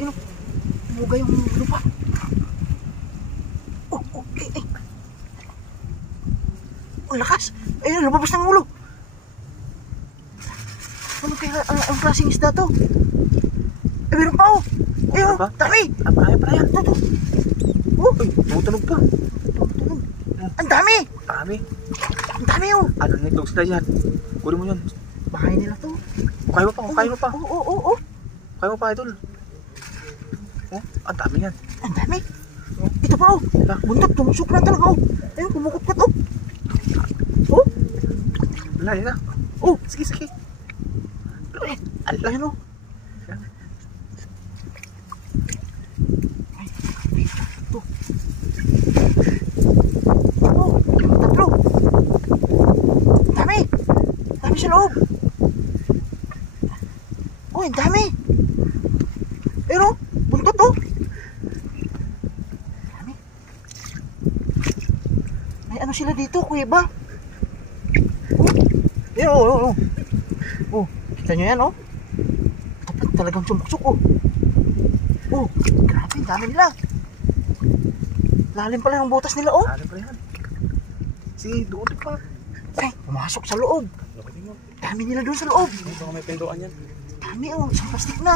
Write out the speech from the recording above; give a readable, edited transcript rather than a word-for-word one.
Yun, tumuga yung lupa. Ang lakas. Ayun, lumabas ng ulo. Ano kaya ang klaseng isda to? Eh, meron pa oh. Ayun, dami. Kaya pa yan. Ito. Oh, Tumutunog pa. tumutunog. Ang dami. Dami. Ang dami oh. Ano na itong sila yan? Kunin mo yan. Bahay nila to. Kaya mo pa, kaya mo pa. Oo. Kaya mo pa, idol. Oh, ang dami yan. Ang dami. Ito pa oh. Buntot, tumusok na talaga oh. Ayun, kumukot-kot oh. Oh. Lali na. Oh, Sige. Ayan oh. Ay, ito. Oh, tatlo. Dami. Dami sa loob. Oh, ang dami. Ayun oh, buntot oh. Dami. May ano sila dito, kuweba. Ayun oh. Oh, kita nyo yan oh. Dapat talagang sumuksok oh. Oh, grabe, dami nila. Lalim pala ng butas nila oh. Lalim pa yan. Sige, doon pa. Ay, pumasok sa loob. Dami nila doon sa loob. Baka may pinduan yan. Dami oh, isang plastic na.